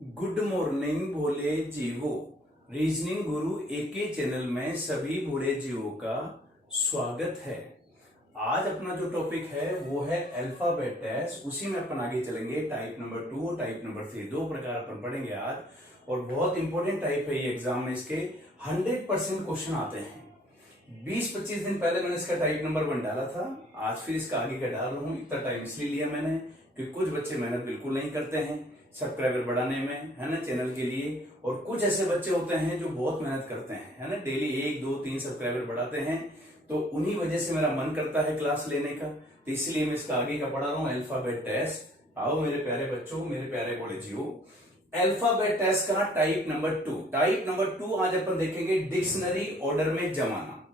Good morning भोले जीवो। Reasoning गुरु एके channel में सभी भोले जीवों का स्वागत है। आज अपना जो टॉपिक है वो है अल्फाबेट टेस्ट। उसी में अपन आगे चलेंगे। टाइप नंबर 2 और टाइप नंबर 3 दो प्रकार अपन पढ़ेंगे आज, और बहुत इंपॉर्टेंट टाइप है ये। एग्जाम में इसके 100% क्वेश्चन आते हैं। 20-25 दिन पहले मैंने इसका टाइप नंबर 1 डाला था, आज फिर इसका आगे का डाल रहा हूँ। इतना टाइम इसलिए लिया मैंने कि कुछ बच्चे मेहनत बिल्कुल नहीं करते हैं सब्सक्राइबर बढ़ाने में, है ना, चैनल के लिए। और कुछ ऐसे बच्चे होते हैं जो बहुत मेहनत करते हैं, है ना, डेली 1 2 3 सब्सक्राइबर बढ़ाते हैं। तो उन्हीं वजह से मेरा मन करता है क्लास लेने का, तो इसलिए मैं इसका आगे का पढ़ा रहा हूँ अल्फाबेट टेस्ट। आओ मेरे प्यारे बच्चों, मेरे प्यारे कॉलेजियो, अल्फाबेट टेस्ट का टाइप नंबर 2। टाइप नंबर 2 आज अपन देखेंगे डिक्शनरी ऑर्डर में जमाना।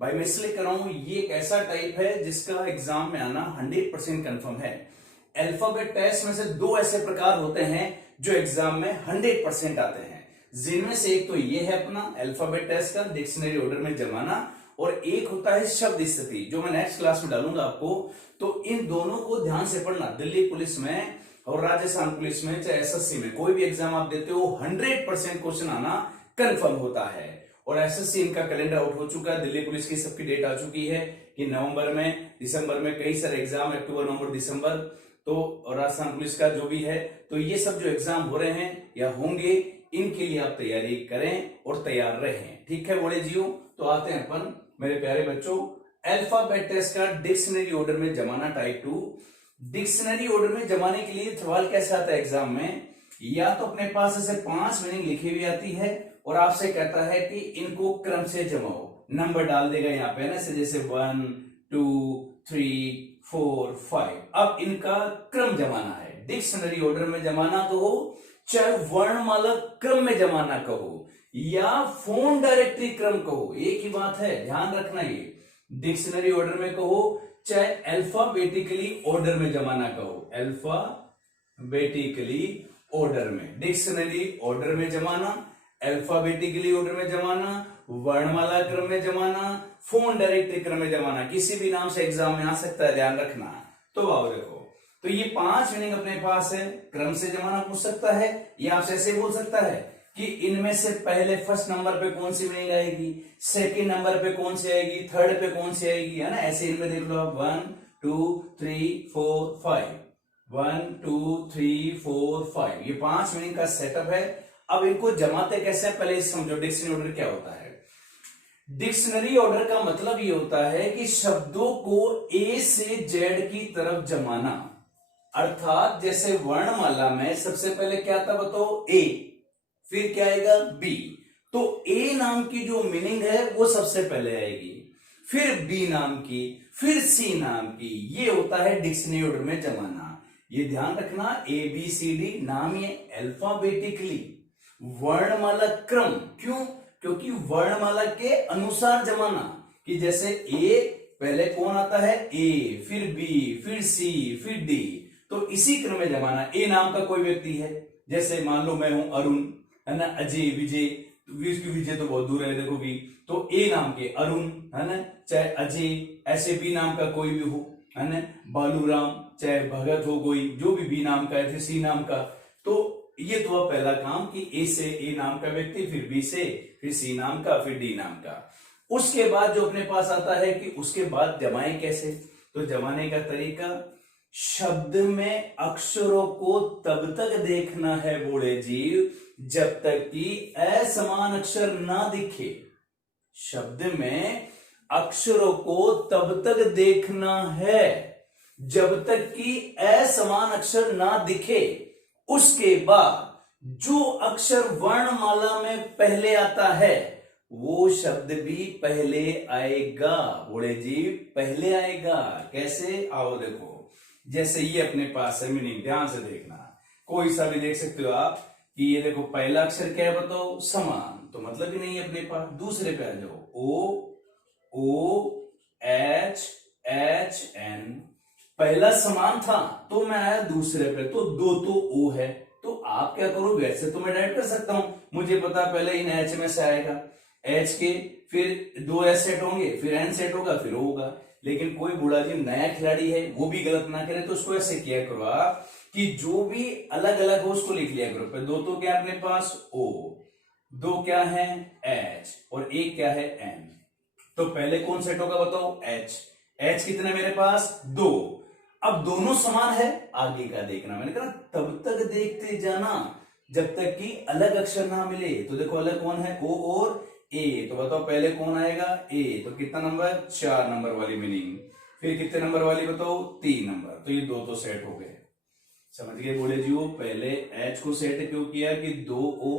भाई मैं इसलिए कर रहा हूं, ये एक ऐसा टाइप है जिसका एग्जाम में आना 100% कंफर्म है। अल्फाबेट टेस्ट में से दो ऐसे प्रकार होते हैं जो एग्जाम में 100% आते हैं, जिनमें से एक तो ये है अपना अल्फाबेट टेस्ट का डिक्शनरी ऑर्डर में जमाना, और एक होता है शब्द स्थिति, जो मैं नेक्स्ट क्लास में डालूंगा आपको। तो इन दोनों को ध्यान से पढ़ना। दिल्ली पुलिस में और राजस्थान पुलिस में, चाहे एसएससी में, कोई भी एग्जाम आप देते हो 100% क्वेश्चन आना कंफर्म होता है। और एसएससी इनका कैलेंडर आउट हो चुका है, दिल्ली पुलिस की सबकी डेट आ चुकी है कि नवंबर में, दिसंबर में कई सारे एग्जाम, अक्टूबर नवंबर दिसंबर। तो राजस्थान पुलिस का जो भी है, तो ये सब जो एग्जाम हो रहे हैं या होंगे, इनके लिए आप तैयारी करें और तैयार रहें। ठीक है बोले जियो। तो आते हैं अपन मेरे प्यारे बच्चों अल्फाबेट टेस्ट का डिक्शनरी ऑर्डर में जमाना टाइप 2। डिक्शनरी ऑर्डर में जमाने के लिए सवाल कैसे आता है एग्जाम में, या तो अपने पास ऐसे 5 मीनिंग लिखी हुई आती है और आपसे कहता है कि इनको क्रम से जमाओ। नंबर डाल देगा यहाँ पे ना, जैसे 1 2 3 4 5। अब इनका क्रम जमाना है। डिक्शनरी ऑर्डर में जमाना कहो, चाहे वर्णमाला क्रम में जमाना कहो, या फोन डायरेक्टरी क्रम कहो, एक ही बात है, ध्यान रखना। ये डिक्शनरी ऑर्डर में कहो, चाहे अल्फाबेटिकली ऑर्डर में जमाना कहो, अल्फाबेटिकली ऑर्डर में, डिक्शनरी ऑर्डर में जमाना, अल्फाबेटिकली ऑर्डर में जमाना, वर्णमाला क्रम में जमाना, फोन डायरेक्टरी क्रम में जमाना, किसी भी नाम से एग्जाम में आ सकता है, ध्यान रखना। तो आओ देखो, तो ये 5 मीनिंग अपने पास है। क्रम से जमाना पूछ सकता है, या आपसे ऐसे बोल सकता है कि इनमें से पहले फर्स्ट नंबर पे कौन सी मीनिंग आएगी, सेकंड नंबर पे कौन सी आएगी, थर्ड पे कौन सी आएगी, है ना। ऐसे इनमें देख लो आप 1 2 3 4 5, 1 2 3 4 5, ये 5 मीनिंग का सेटअप है। अब इनको जमाते कैसे, पहले समझो डिक्शनरी ऑर्डर क्या होता है। डिक्शनरी ऑर्डर का मतलब ये होता है कि शब्दों को ए से जेड की तरफ जमाना। अर्थात जैसे वर्णमाला में सबसे पहले क्या था बताओ, ए, फिर क्या आएगा, बी। तो ए नाम की जो मीनिंग है वो सबसे पहले आएगी, फिर बी नाम की, फिर सी नाम की। ये होता है डिक्शनरी ऑर्डर में जमाना। ये ध्यान रखना, ए बी सी डी नाम ये अल्फाबेटिकली, वर्णमाला क्रम। क्यों? क्योंकि वर्णमाला के अनुसार जमाना, कि जैसे ए पहले कौन आता है, ए, फिर बी, फिर सी, फिर डी। तो इसी क्रम में जमाना। ए नाम का कोई व्यक्ति है, जैसे मान लो मैं हूं अरुण, है ना, अजय, विजय, विजय तो बहुत दूर है देखो भी, तो ए नाम के अरुण, है ना, चाहे अजय, ऐसे बी नाम का कोई भी हो, है ना, बालूराम, चाहे भगत हो कोई, जो भी बी नाम का है, फिर सी नाम का। तो ये तो पहला काम कि ए से ए नाम का व्यक्ति, फिर बी से, फिर सी नाम का, फिर डी नाम का। उसके बाद जो अपने पास आता है कि उसके बाद जमाए कैसे, तो जमाने का तरीका, शब्द में अक्षरों को तब तक देखना है बोले जीव जब तक कि असमान अक्षर ना दिखे। शब्द में अक्षरों को तब तक देखना है जब तक कि असमान अक्षर ना दिखे। उसके बाद जो अक्षर वर्णमाला में पहले आता है वो शब्द भी पहले आएगा बोले जी, पहले आएगा। कैसे, आओ देखो, जैसे ये अपने पास है मीनिंग, ध्यान से देखना, कोई सा भी देख सकते हो आप कि ये देखो पहला अक्षर क्या है बताओ, समान, तो मतलब ही नहीं है अपने पास। दूसरे पे आ जाओ, ओ एच एच एन, पहला समान था तो मैं आया दूसरे पे, तो दो तो ओ है। तो आप क्या करो, वैसे तो मैं डायरेक्ट कर सकता हूं, मुझे पता पहले इन एच में से आएगा, एच के फिर 2 एच सेट होंगे, फिर एन सेट होगा, फिर ओ होगा। लेकिन कोई बूढ़ा जी नया खिलाड़ी है, वो भी गलत ना करे, तो उसको ऐसे किया करो आप कि जो भी अलग अलग हो उसको लिख लिया ग्रुप पे। दो तो क्या अपने पास O, दो क्या है H और एक क्या है N। तो पहले कौन सेट होगा बताओ, H कितने मेरे पास, दो। अब दोनों समान है, आगे का देखना। मैंने कहा तब तक देखते जाना जब तक कि अलग अक्षर ना मिले। तो देखो अलग कौन है, O और A। तो बताओ पहले कौन आएगा, A। तो कितना नंबर, 4 नंबर वाली मीनिंग। फिर कितने नंबर वाली बताओ, 3 नंबर। तो ये दो तो सेट हो गए, समझ गए बोले जी। वो पहले H को सेट क्यों किया कि दो O,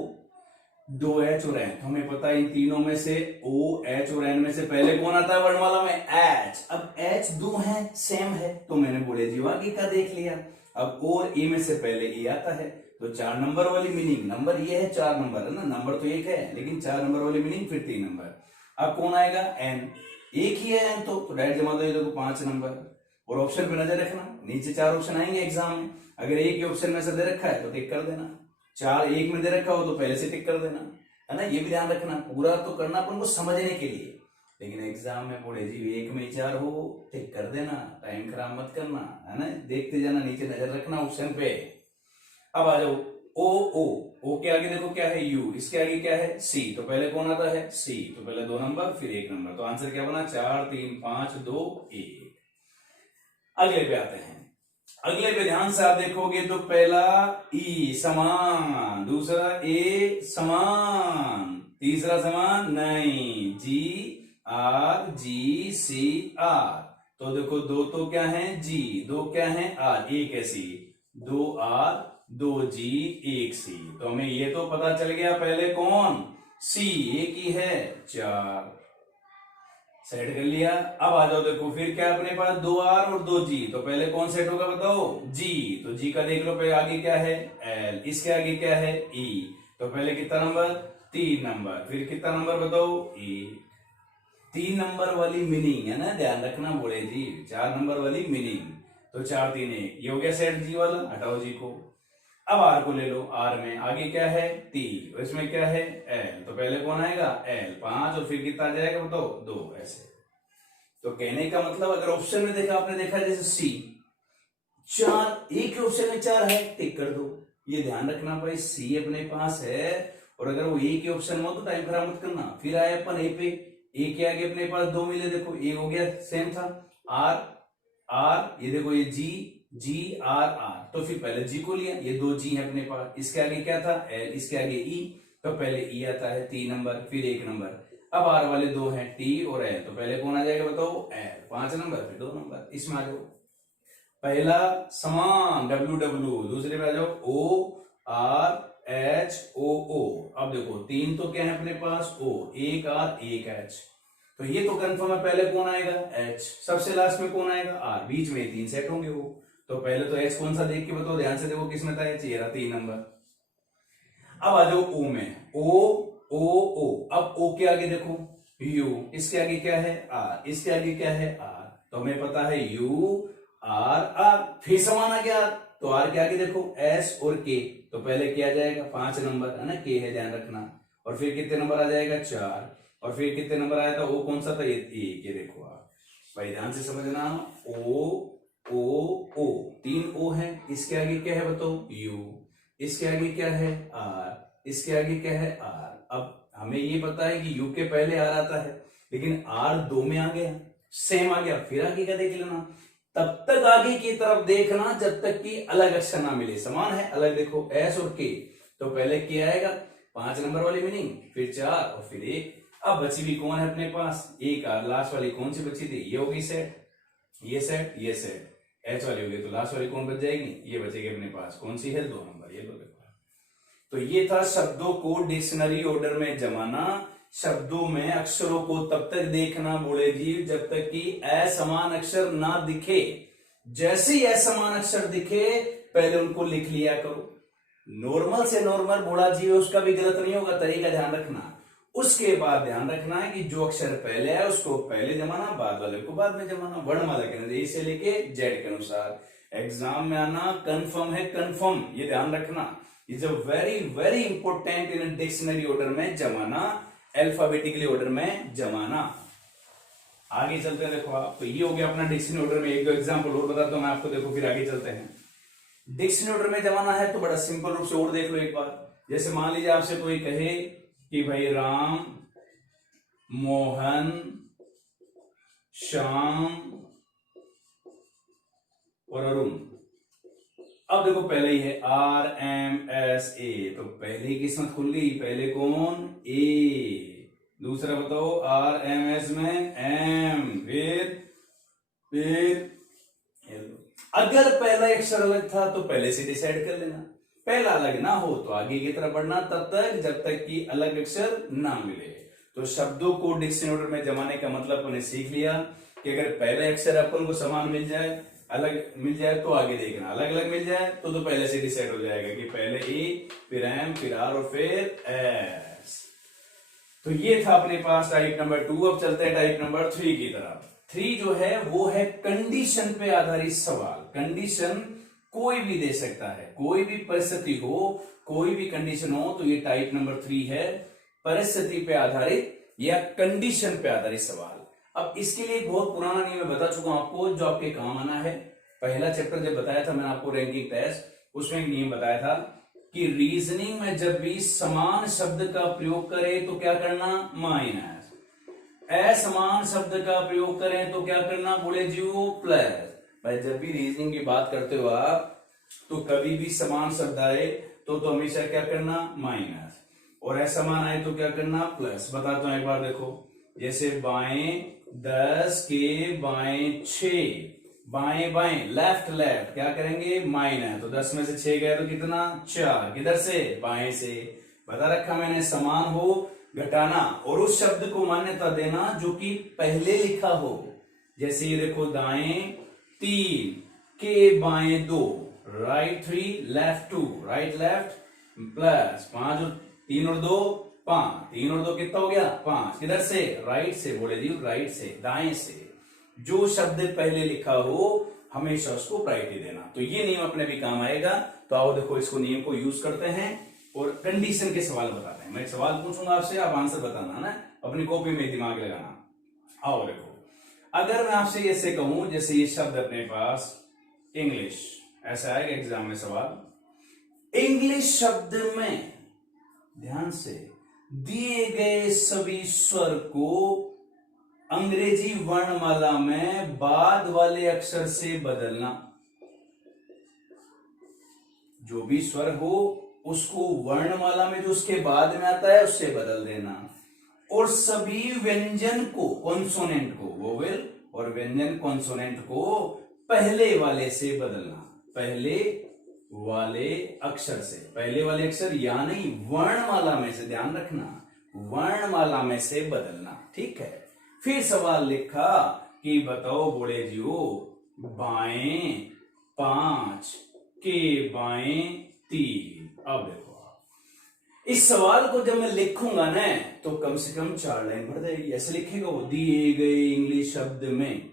दो H और N। हमें पता है इन तीनों में से O, H और N में से पहले कौन आता है वर्णमाला में, H। अब H दो है, सेम है, तो मैंने बोले जी आगे का देख लिया। अब O और E में से पहले E आता है, तो 4 नंबर वाली मीनिंग। नंबर ये है 4 नंबर है ना, नंबर तो एक है लेकिन 4 नंबर वाली मीनिंग, फिर 3 नंबर। अब कौन आएगा, N। एक ही है N, तो डायरेक्ट जमा दो, ये देखो 5 नंबर। और ऑप्शन पे नजर रखना, नीचे 4 ऑप्शन आएंगे एग्जाम में। अगर एक ही ऑप्शन में से दे रखा है तो टिक कर देना, 4 एक में दे रखा हो तो पहले से टिक कर देना, है ना। ये भी ध्यान रखना, पूरा तो करना अपन को समझने के लिए, लेकिन एग्जाम में बोले जी एक में 4 हो टिक कर देना, टाइम खराब मत करना, है ना। देखते जाना, नीचे नजर रखना ऑप्शन पे। अब आ जाओ ओ के आगे देखो क्या है, U। इसके आगे क्या है, C। तो पहले कौन आता है, C। तो पहले 2 नंबर फिर 1 नंबर। तो आंसर क्या बना, 4 3 5 2 1। अगले पे आते हैं। अगले पे ध्यान से आप देखोगे तो पहला ई समान, दूसरा ए समान, तीसरा समान नहीं, जी आर, जी सी आर। तो देखो दो तो क्या है, जी, दो क्या है आर, एक है सी। 2 आर 2 जी 1 सी। तो हमें ये तो पता चल गया पहले कौन, सी, एक ही है, 4 सेट कर लिया। अब आ जाओ देखो फिर क्या अपने पास, 2 आर और 2 जी। तो पहले कौन सेट होगा बताओ, जी। तो जी का देख लो पहले आगे क्या है, एल। इसके आगे क्या है, ई। तो पहले कितना नंबर, 3 नंबर। फिर कितना नंबर बताओ, ई। 3 नंबर वाली मीनिंग है ना, ध्यान रखना बोले जी, 4 नंबर वाली मीनिंग। तो 4 3 1, ये हो गया सेट जी वाला, हटाओ जी को। अब आर को ले लो, आर में आगे क्या है, टी। और इसमें क्या है, एल। तो पहले कौन आएगा, एल, 5। और फिर कितना आ जाएगा बताओ, 2। ऐसे। तो कहने का मतलब अगर ऑप्शन में देखा, आपने देखा जैसे सी, 4, एक ही ऑप्शन में 4 है, टिक कर दो। ये ध्यान रखना भाई, सी अपने पास है और अगर वो एक ही ऑप्शन में हो तो टाइम खराब मत करना। फिर आए अपन ए पे, ए के आगे अपने पास 2 मिले, देखो ए हो गया सेम था, आर आर, ये देखो ये जी, जी आर आर। तो फिर पहले जी को लिया, ये 2 जी है अपने पास। इसके आगे क्या था, एल। इसके आगे ई। तो पहले ई आता है 3 नंबर फिर 1 नंबर। अब आर वाले 2 हैं, टी और एल। तो पहले कौन आ जाएगा बताओ, एल, 5 नंबर फिर 2 नंबर। इसमें आ जाओ, पहला समान डब्ल्यू डब्ल्यू, दूसरे में आ जाओ ओ आर एच ओ ओ। अब देखो 3 तो क्या है अपने पास, ओ, 1 आर 1 एच। तो ये तो कंफर्म है, पहले कौन आएगा, एच। सबसे लास्ट में कौन आएगा, आर। बीच में 3 सेट होंगे वो। तो पहले तो एच कौन सा देख के बताओ, ध्यान से देखो किसमें था एच, ये रहा 3 नंबर। अब आ जाओ ओ में, ओ ओ ओ। अब ओ के आगे देखो यू, इसके आगे क्या है, आर। इसके आगे क्या है, आर। तो हमें पता है यू आर आर। फिर समान आ गया, तो आर के आगे देखो एस और के। तो पहले क्या जाएगा, 5 नंबर है ना, के है, ध्यान रखना। और फिर कितने नंबर आ जाएगा, 4। और फिर कितने नंबर आया था, ओ कौन सा था, ये देखो आप भाई ध्यान से समझना, ओ ओ ओ, 3 ओ है। इसके आगे क्या है बताओ, यू। इसके आगे क्या है, आर। इसके आगे क्या है, आर। अब हमें ये पता है कि यू के पहले आर आता है, लेकिन आर 2 में आ गया, सेम आ गया। फिर आगे का देख लेना, तब तक आगे की तरफ देखना जब तक कि अलग अक्षर ना मिले। समान है, अलग देखो एस और के। तो पहले के आएगा 5 नंबर वाली मीनिंग, फिर 4 और फिर 1। अब बची भी कौन है अपने पास, एक आर। लास्ट वाली कौन सी बची थी, ये होगी सेट, ये सेट, ये सेट। एच वाली होगी तो लास्ट वाली कौन बच जाएगी, ये बचेगी अपने पास, कौन सी है, 2 नंबर। ये लो देखो। तो ये था शब्दों को डिक्शनरी ऑर्डर में जमाना। शब्दों में अक्षरों को तब तक देखना बोले जी जब तक कि असमान अक्षर ना दिखे। जैसे ही असमान अक्षर दिखे पहले उनको लिख लिया करो। नॉर्मल से नॉर्मल बोला जी उसका भी गलत नहीं होगा, तरीका ध्यान रखना। उसके बाद ध्यान रखना है कि जो अक्षर पहले है उसको पहले जमाना, बाद वाले को बाद में जमाना, वर्णमाला के अनुसार, ए से लेके जेड के अनुसार। एग्जाम में आना कंफर्म है, कंफर्म, ये ध्यान रखना। Is a very very important in dictionary order में जमाना, अल्फाबेटिकली ऑर्डर में जमाना। आगे चलते हैं, देखो आप, तो ये हो गया अपना डिक्शनरी ऑर्डर में। एक दो एग्जाम्पल और बताता हूं मैं आपको, देखो फिर आगे चलते हैं। डिक्शनरी ऑर्डर में जमाना है तो बड़ा सिंपल रूप से और देख लो एक बार। जैसे मान लीजिए आपसे कोई कहे कि भाई राम, मोहन, श्याम और अरुण। अब देखो पहले ही है RMSA, तो पहले ही किस्मत खुल गई। पहले कौन? ए। दूसरा बताओ RMS में M, फिर अगर पहला अक्षर अलग था तो पहले से डिसाइड कर लेना। पहला अलग ना हो तो आगे की तरफ बढ़ना तब तक जब तक कि अलग अक्षर ना मिले। तो शब्दों को डिक्शनरी ऑर्डर में जमाने का मतलब हमने सीख लिया कि अगर पहले अक्षर अपन को समान मिल जाए, अलग मिल जाए तो आगे देखना, अलग अलग मिल जाए तो पहले से डिसाइड हो जाएगा कि पहले E, फिर M, फिर R और फिर S। तो ये था अपने पास टाइप नंबर 2। अब चलते हैं टाइप नंबर 3 की तरफ। 3 जो है वो है कंडीशन पे आधारित सवाल। कंडीशन कोई भी दे सकता है, कोई भी परिस्थिति हो, कोई भी कंडीशन हो, तो ये टाइप नंबर 3 है, परिस्थिति पे आधारित या कंडीशन पे आधारित सवाल। अब इसके लिए एक बहुत पुराना नियम मैं बता चुका हूं आपको, जो आपके काम आना है। पहला चैप्टर जब बताया था मैंने आपको रैंकिंग टेस्ट, उसमें एक नियम बताया था कि रीजनिंग में जब भी समान शब्द का प्रयोग करें तो क्या करना? माइनस। असमान शब्द का प्रयोग करें तो क्या करना? बोले जीरो प्लस। भाई जब भी रीजनिंग की बात करते हो आप, तो कभी भी समान शब्द आए तो हमेशा क्या करना? माइनस। और असमान आए तो क्या करना? प्लस। बताता हूं एक बार, देखो जैसे बाएं 10 के बाएं 6, बाएं बाएं लेफ्ट लेफ्ट क्या करेंगे? माइनस। तो 10 में से 6 गए तो कितना? 4। किधर से? बाएं से। बता रखा मैंने, समान हो घटाना और उस शब्द को मान्यता देना जो कि पहले लिखा हो। जैसे ये देखो, दाएं 3 के बाएं 2, right 3 left 2, right left plus 5 और 3 और 2 5, 3 और 2 कितना हो गया? 5। किधर से? राइट से। बोले जी राइट से, दाएं से। जो शब्द पहले लिखा हो हमेशा उसको प्रायोरिटी देना। तो ये नियम अपने भी काम आएगा। तो आओ देखो इसको नियम को यूज करते हैं और कंडीशन के सवाल बताते हैं। मैं एक सवाल पूछूंगा आपसे, आप आंसर बताना ना, अपनी कॉपी में दिमाग लगाना। आओ देखो, अगर मैं आपसे ऐसे कहूं, जैसे ये शब्द अपने पास इंग्लिश, ऐसा आएगा एग्जाम में सवाल। इंग्लिश शब्द में ध्यान से दिए गए सभी स्वर को अंग्रेजी वर्णमाला में बाद वाले अक्षर से बदलना। जो भी स्वर हो उसको वर्णमाला में जो उसके बाद में आता है उससे बदल देना। और सभी व्यंजन को, कॉन्सोनेंट को, वोवेल और व्यंजन कॉन्सोनेंट को पहले वाले से बदलना। पहले वाले अक्षर से, पहले वाले अक्षर या नहीं वर्णमाला में से, ध्यान रखना, वर्णमाला में से बदलना। ठीक है। फिर सवाल लिखा कि बताओ बोले जीओ, बाएं 5 के बाएं 3। अब देखो इस सवाल को जब मैं लिखूंगा ना तो कम से कम 4 लाइन भर जाएगी। ऐसे लिखेगा वो, दिए गए इंग्लिश शब्द में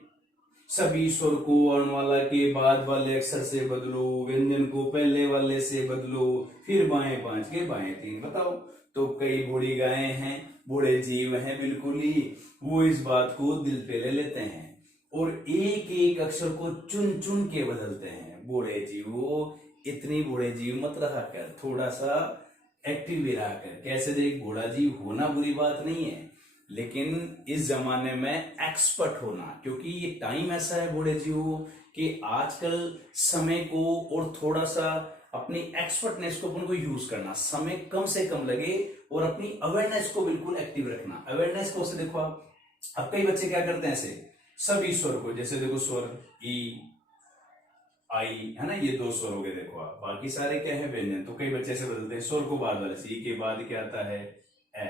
सभी स्वर को वर्णमाला के बाद वाले अक्षर से बदलो, व्यंजन को पहले वाले से बदलो, फिर बाएं 5 के बाएं 3। बताओ। तो कई बूढ़ी गायें हैं, बूढ़े जीव हैं, बिल्कुल ही वो इस बात को दिल पे ले लेते हैं और एक एक अक्षर को चुन चुन के बदलते हैं। बूढ़े जीव, इतनी बूढ़े जीव मत रहा कर, थोड़ा सा एक्टिव भी रहा कर। कैसे देख, बूढ़ा जीव होना बुरी बात नहीं है, लेकिन इस जमाने में एक्सपर्ट होना, क्योंकि ये टाइम ऐसा है बूढ़े जीवों कि आजकल समय को और थोड़ा सा अपनी एक्सपर्टनेस को अपन को यूज करना, समय कम से कम लगे और अपनी अवेयरनेस को बिल्कुल एक्टिव रखना। अवेयरनेस को से देखो आप, अब कई बच्चे क्या करते हैं ऐसे सभी स्वर को, जैसे देखो स्वर ई आई है ना, ये 2 स्वर हो गए, देखो आप, बाकी सारे क्या है व्यंजन। तो कई बच्चे ऐसे बदलते हैं, स्वर को बाद वाले से, ई के बाद क्या आता है? ए।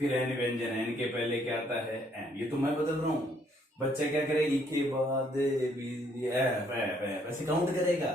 फिर एन व्यंजन, एन के पहले क्या आता है? एन। ये तो मैं बदल रहा हूं। बच्चा क्या करे? ई के बाद वैसे काउंट करेगा।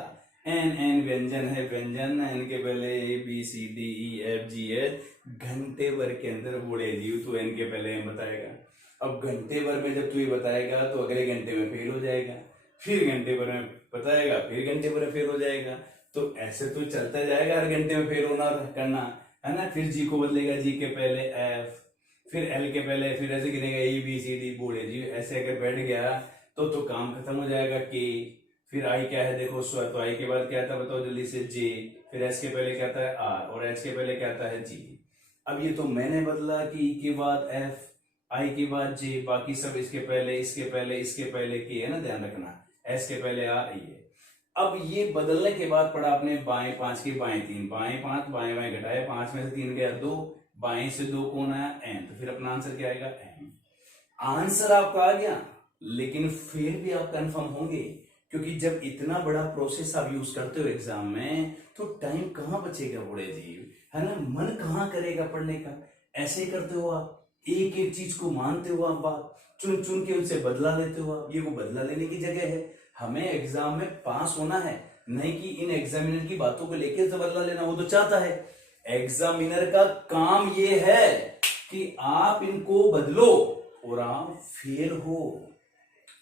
एन एन व्यंजन है, व्यंजन, एन के पहले A B C D E F G H. घंटे भर के अंदर बूढ़े जीव तो एन के पहले एम बताएगा। अब घंटे भर में जब तू ये बताएगा तो अगले घंटे में फेल हो जाएगा, फिर घंटे भर में बताएगा, फिर घंटे भर में फेल हो जाएगा। तो ऐसे तो चलता जाएगा, हर घंटे में फेल होना करना है ना। फिर जी को बदलेगा, जी के पहले एफ, फिर एल के पहले, फिर ऐसे गिनेगा ए बी सी डी, बूढ़े जी। ऐसे अगर बैठ गया तो काम खत्म हो जाएगा के। फिर आई क्या है देखो स्वर, तो आई के बाद क्या आता है बताओ जल्दी से, जे, फिर एस के पहले क्या आता है आर, और एच के पहले क्या आता है जी। अब ये तो मैंने बदला कि ई के बाद एफ, आई के बाद जे, बाकी सब इसके पहले इसके पहले इसके पहले के, है ना, ध्यान रखना, एस के पहले आ, ये। अब ये बदलने के बाद पढ़ा आपने बाएं 5 के बाएं 3, बाएं 5 बाएं बाएं घटाए, 5 में से 3 गया 2, बाएं से 2 कौन आया एम, तो फिर अपना आंसर क्या आएगा एम। आंसर आपका आ गया, लेकिन फिर भी आप कंफर्म होंगे, क्योंकि जब इतना बड़ा प्रोसेस आप यूज करते हो एग्जाम में तो टाइम कहां बचेगा बड़े जी, है ना, मन कहां करेगा पढ़ने का। ऐसे करते हो आप, एक एक चीज को मानते हो आप, बात चुन चुन के उनसे बदला लेते हो आप। ये वो बदला लेने की जगह है, हमें एग्जाम में पास होना है, नहीं कि इन एग्जामिनर की बातों को लेकर बदला लेना। वो तो चाहता है, एग्जामिनर का काम ये है कि आप इनको बदलो और आप फेल हो,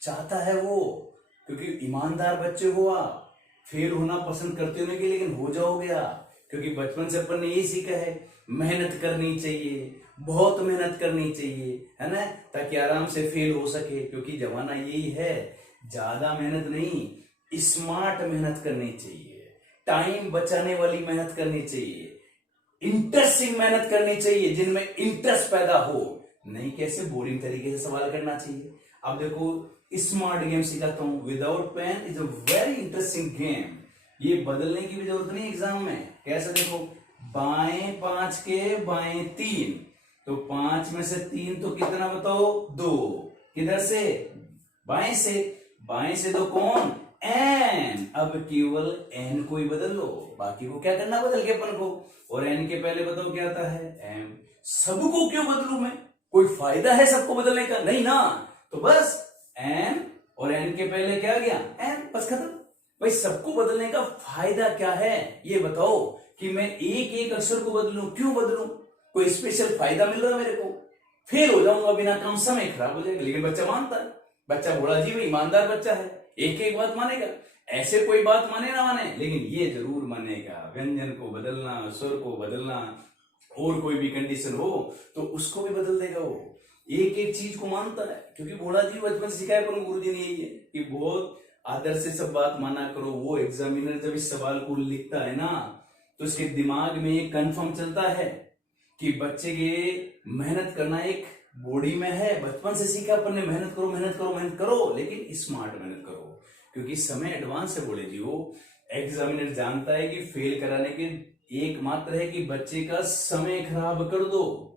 चाहता है वो, क्योंकि ईमानदार बच्चे हो आप, फेल होना पसंद करते हो नहीं, लेकिन हो जाओगे आप, क्योंकि बचपन से अपन ने यही सीखा है, मेहनत करनी चाहिए, बहुत मेहनत करनी चाहिए, है ना, ताकि आराम से फेल हो सके। क्योंकि जमाना यही है, ज्यादा मेहनत नहीं, स्मार्ट मेहनत करनी चाहिए, टाइम बचाने वाली मेहनत करनी चाहिए, इंटरेस्टिंग मेहनत करनी चाहिए, जिनमें इंटरेस्ट पैदा हो, नहीं कैसे बोरिंग तरीके से सवाल करना चाहिए। अब देखो स्मार्ट गेम सिखाता हूं, without pen is a very interesting game. ये बदलने की भी जरूरत नहीं एग्जाम में, कैसे देखो, बाएं 5 के बाएं 3, तो 5 में से 3 तो कितना बताओ 2, किधर से बाएं से, बाएं से 2 कौन एन, अब केवल एन को ही बदल लो, बाकी को क्या करना बदल के अपन को, और एन के पहले बताओ क्या आता है एम। सबको क्यों बदलू मैं, कोई फायदा है सबको बदलने का नहीं ना, तो बस एन और एन के पहले क्या आ गया एन, बस खत्म। भाई सबको बदलने का फायदा क्या है ये बताओ, कि मैं एक एक अक्षर को बदलूं, क्यों बदलूं, कोई स्पेशल फायदा मिल रहा है मेरे को, फेल हो जाऊंगा बिना काम, समय खराब हो जाएगा। लेकिन बच्चा मानता है, बच्चा बड़ा जीव ईमानदार बच्चा है, एक एक बात मानेगा, ऐसे कोई बात माने ना माने, लेकिन ये जरूर मानेगा, व्यंजन को बदलना, स्वर को बदलना, और कोई भी कंडीशन हो तो उसको भी बदल देगा वो, एक एक चीज को मानता है, क्योंकि भोला जी बचपन से सिखाया पर गुरु जी ने यही है कि बहुत आदर से सब बात माना करो। वो एग्जामिनर जब इस सवाल को लिखता है ना, तो इसके दिमाग में ये कंफर्म चलता है कि बच्चे के मेहनत करना एक बॉडी में है, बचपन से सीखा अपन ने, मेहनत करो मेहनत करो मेहनत करो, लेकिन स्मार्ट मेहनत करो, क्योंकि समय एडवांस है बोले जी। वो एग्जामिनर जानता है कि फेल कराने के एकमात्र है कि बच्चे का समय खराब कर दो,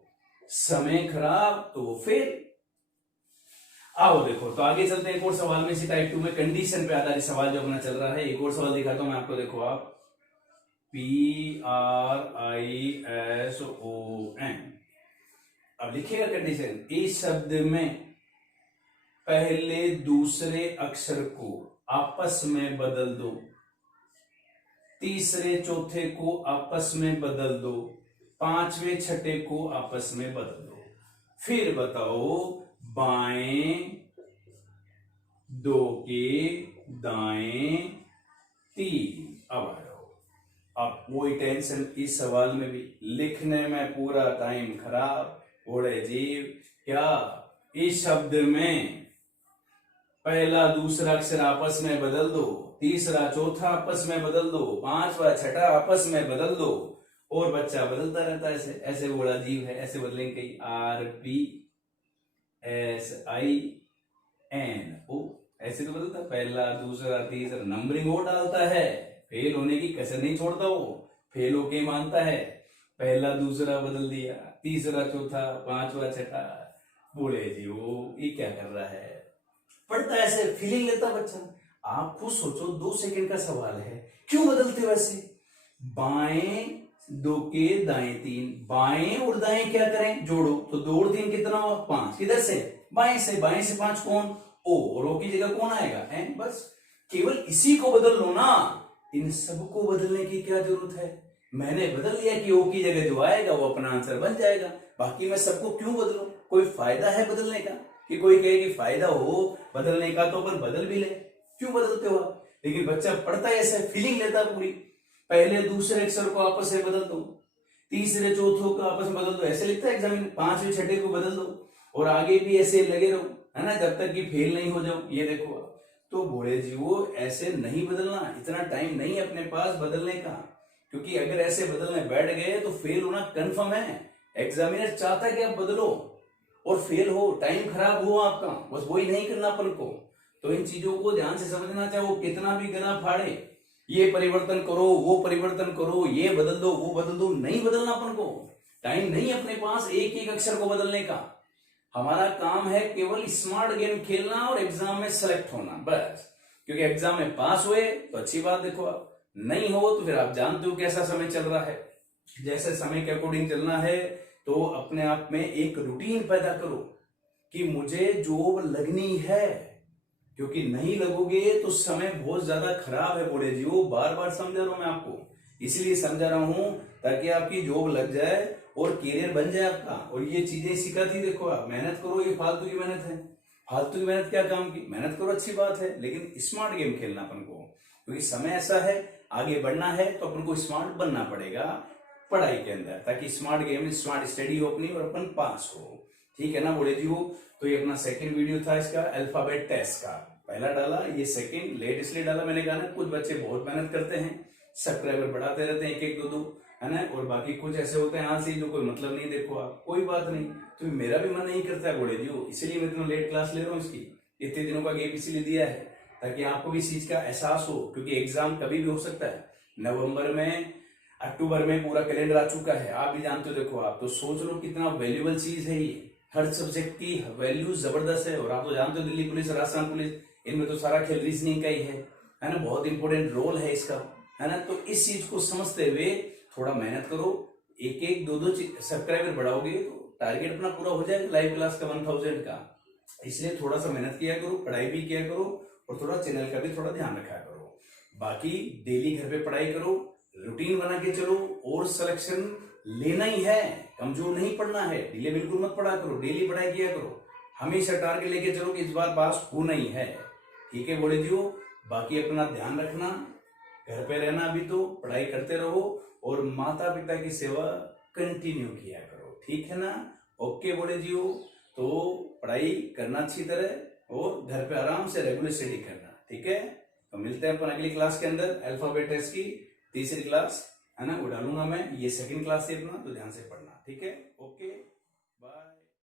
समय खराब तो फेल। आओ देखो, तो आगे चलते हैं एक और सवाल में, इसी टाइप 2 में कंडीशन पे आधारित सवाल जो अपना चल रहा है। एक और सवाल दिखाता हूं मैं आपको, देखो आप, PRISON, अब लिखिएगा कंडीशन, इस शब्द में पहले दूसरे अक्षर को आपस में बदल दो, तीसरे चौथे को आपस में बदल दो, पांचवें छठे को आपस में बदल दो। फिर बताओ बाएं 2 के दाएं 3। अब आ जाओ, अब कोई टेंशन इस सवाल में भी, लिखने में पूरा टाइम खराब, घोड़े जीव क्या, इस शब्द में पहला दूसरा अक्षर आपस में बदल दो, तीसरा चौथा आपस में बदल दो, पांचवा छठा आपस में बदल दो, और बच्चा बदलता रहता है। ऐसे ऐसे बड़ा जीव है, ऐसे बदलेंगे कहीं, RPSINO, ऐसे तो बदलता, पहला दूसरा तीसरा, नंबरिंग और डालता है, फेल होने की कसर नहीं छोड़ता वो, फेल होके मानता है, पहला दूसरा बदल दिया, तीसरा चौथा पांचवा छठा, बोले जी वो ये क्या कर रहा है, पढ़ता है ऐसे, फीलिंग लेता बच्चा। आप खुद सोचो, 2 सेकंड का सवाल है, क्यों बदलते वैसे, बाएं 2 के दाएं 3, बाएं और दाएं क्या करें जोड़ो, तो 2 और 3 कितना हुआ 5, किधर से बाएं से, बाएं से 5 कौन ओ, और ओ की जगह कौन आएगा एन, बस केवल इसी को बदल लो ना, इन सबको बदलने की क्या जरूरत है, मैंने बदल लिया कि ओ की जगह जो आएगा वो अपना आंसर बन जाएगा, बाकी मैं सबको क्यों बदलूं, कोई फायदा है बदलने का, कि कोई कहे कि फायदा हो बदलने का तो अपन बदल भी ले, क्यों बदलते हो आप। लेकिन बच्चा पढ़ता है ऐसे, फीलिंग लेता पूरी, पहले दूसरे अक्षर को आपस में बदल दो, तीसरे चौथों को आपस में बदल दो, ऐसे लिखता है एग्जामिन, पांचवें छठे को बदल दो, और आगे भी ऐसे लगे रहो, है ना, जब तक कि फेल नहीं हो जाओ। ये देखो तो बोले जी वो ऐसे नहीं बदलना, इतना टाइम नहीं है अपने पास बदलने का, क्योंकि अगर ऐसे बदलने बैठ गए तो फेल होना कंफर्म है। एग्जामिनर चाहता है कि आप बदलो और फेल हो, टाइम खराब हो आपका, बस वही नहीं करना अपन को। तो इन चीजों को ध्यान से समझना, चाहे वो कितना भी गला फाड़े, ये परिवर्तन करो, वो परिवर्तन करो, ये बदल दो, वो बदल दो, नहीं बदलना अपन को। टाइम नहीं अपने पास एक एक अक्षर को बदलने का। हमारा काम है केवल स्मार्ट गेम खेलना और एग्जाम में सेलेक्ट होना, बस। क्योंकि एग्जाम में पास हुए तो अच्छी बात, देखो आप नहीं हो तो फिर आप जानते हो कैसा समय चल रहा है। जैसे समय के अकॉर्डिंग चलना है, तो अपने आप में एक रूटीन पैदा करो कि मुझे जॉब लगनी है, क्योंकि नहीं लगोगे तो समय बहुत ज्यादा खराब है। बोले जी वो बार बार समझा रहा हूं मैं आपको, इसलिए समझा रहा हूं ताकि आपकी जॉब लग जाए और करियर बन जाए आपका। और ये चीजें सिखाती, देखो आप मेहनत करो, ये फालतू की मेहनत है। फालतू की मेहनत क्या काम की, मेहनत करो अच्छी बात है, लेकिन स्मार्ट गेम खेलना अपन को, क्योंकि समय ऐसा है आगे बढ़ना है तो अपन को स्मार्ट बनना पड़ेगा पढ़ाई के अंदर, ताकि स्मार्ट गेम स्मार्ट स्टडी हो अपनी और अपन पास हो। ठीक है ना बोले जी वो। तो ये अपना सेकंड वीडियो था इसका अल्फाबेट टेस्ट का, पहला डाला, ये सेकंड लेट इसलिए डाला मैंने कहा ना, कुछ बच्चे बहुत मेहनत करते हैं, सब्सक्राइबर बढ़ाते रहते हैं एक एक दो दो, है ना, और बाकी कुछ ऐसे होते हैं आज से जो कोई मतलब नहीं। देखो आप कोई बात नहीं, तो मेरा भी मन नहीं करता है बोले जी वो, इसीलिए मैं इतना लेट क्लास ले रहा हूँ इसकी, इतने दिनों का गैप इसीलिए दिया है ताकि आपको भी इस चीज का एहसास हो, क्योंकि एग्जाम कभी भी हो सकता है। नवंबर में, अक्टूबर में पूरा कैलेंडर आ चुका है, आप भी जानते हो। देखो आप तो सोच लो कितना वैल्यूबल चीज है ये, हर सब्जेक्ट की वैल्यू जबरदस्त है। और आप तो जानते हो दिल्ली पुलिस, राजस्थान पुलिस, इनमें तो सारा खेल रीजनिंग का ही है ना, बहुत इंपॉर्टेंट रोल है इसका, है ना। तो इस चीज को समझते हुए थोड़ा मेहनत करो, एक एक दो दो सब्सक्राइबर बढ़ाओगे तो टारगेट अपना पूरा हो जाएगा लाइव क्लास का 1000 का। इसलिए थोड़ा सा मेहनत किया करो, पढ़ाई भी किया करो, और थोड़ा चैनल का भी थोड़ा ध्यान रखा करो। बाकी डेली घर पे पढ़ाई करो, रूटीन बना के चलो, और सिलेक्शन लेना ही है, कमजोर नहीं पढ़ना है, ढीले बिल्कुल मत पढ़ा करो, डेली पढ़ाई किया करो, हमेशा टारगेट लेके चलो कि इस बार पास होना ही है। ठीक है बोले जी। बाकी अपना ध्यान रखना, घर पे रहना, अभी तो पढ़ाई करते रहो और माता पिता की सेवा कंटिन्यू किया करो। ठीक है ना, ओके बोले जी। तो पढ़ाई करना अच्छी तरह और घर पे आराम से रेगुलर स्टडी करना। ठीक है, तो मिलते हैं अपन अगली क्लास के अंदर, अल्फाबेट टेस्ट की तीसरी क्लास, है ना, वो डालूंगा मैं, ये सेकंड क्लास है अपना, तो ध्यान से पढ़ना। ठीक है।